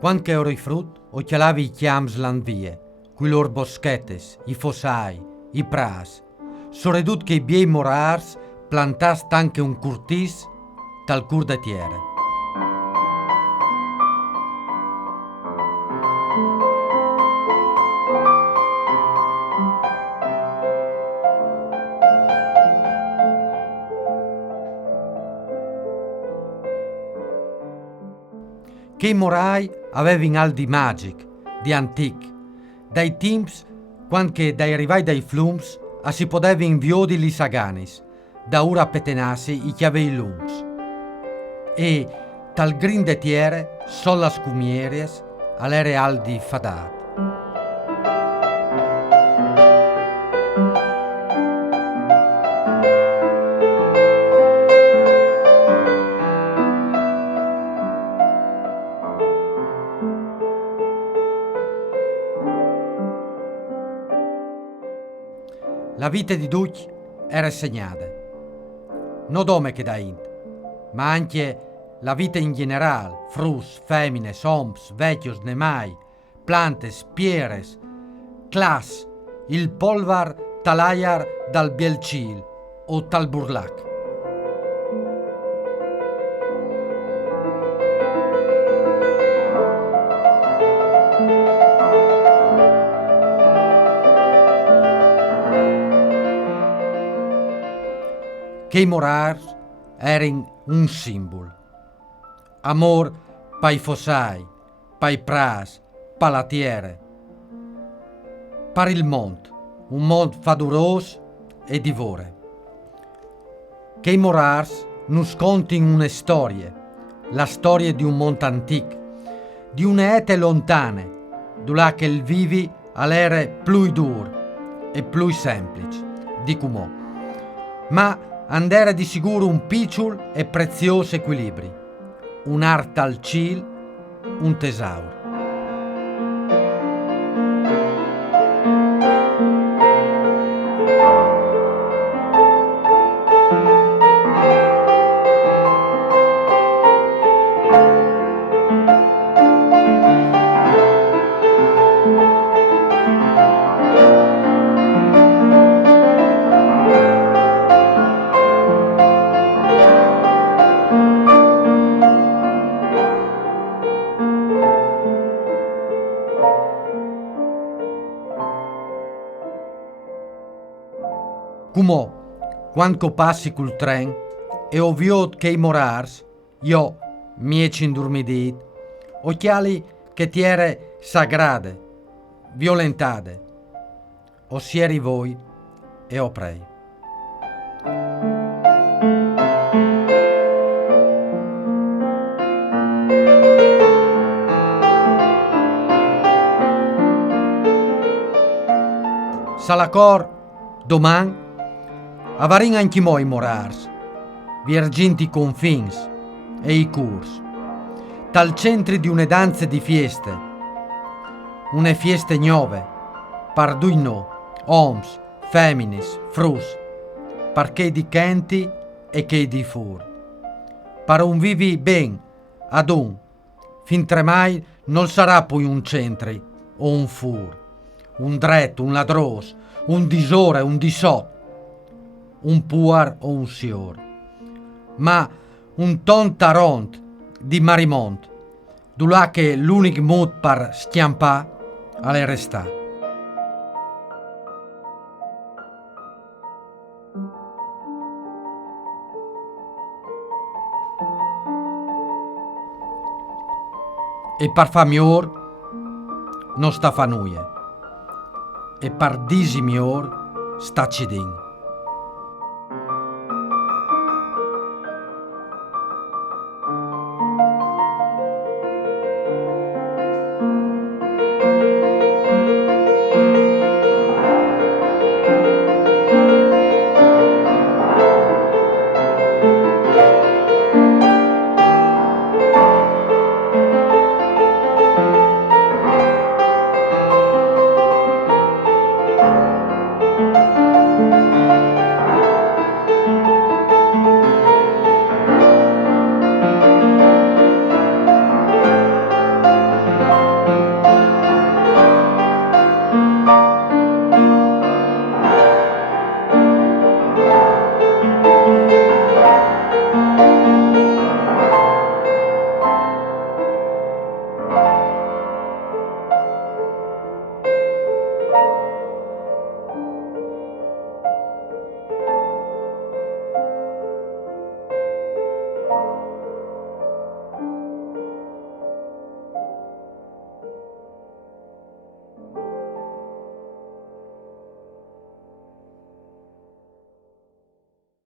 Quando che ero i frut, occhialavi i chiams landvie, qui lor boschettes, i fossai, i pras. Soredut che i biei morars plantast anche un curtis tal cur de tiere. Che i morai avevano aldi magic, di antic, dai timps, quando che dai rivai dai flums, a si poteva inviodi li saganis, da ora petenassi i chiavei lungs. E tal grinde tiere, sola scumieries, all'ere aldi fadat. La vita di Duc era segnata, non dome che da int, ma anche la vita in generale, frus, femmine, soms, vecchios, nemai, plantes, pieres, clas, il polvar talaiar dal bielcil o tal burlac. Che i morars eren un simbolo. Amor pai fossai, pai pras, pa la tiere. Par il mont, un mont faduros e divore. Che i morars nus contin una storia, la storia di un mont antic, di une ete lontane, dulà che il vivi all'ere più dur e più semplice, di cumò. Ma andera di sicuro un picciol e prezioso equilibri, un'arte al cil, un tesauro. Cumò, quando passi col tren e ovviò che i morars, io mieci indurmidit, occhiali che tiere sagrade, violentate, o sieri voi e oprei. Salacor, doman, avarin anche moi morars, virginti confins e i curs, tal centri di une danze di fieste, une fieste nuove, par dui no, oms, feminis, frus, par che di centi e che di fur, par un vivi ben, ad fin tremai non sarà poi un centri o un fur, un dretto, un ladros, un disore, un disot, un puar o un sior, ma un ton taront di marimont, dulà che l'unic mod par schiampà alle restà. E par fa mior non sta fa nuie, e par disi mior sta cidin.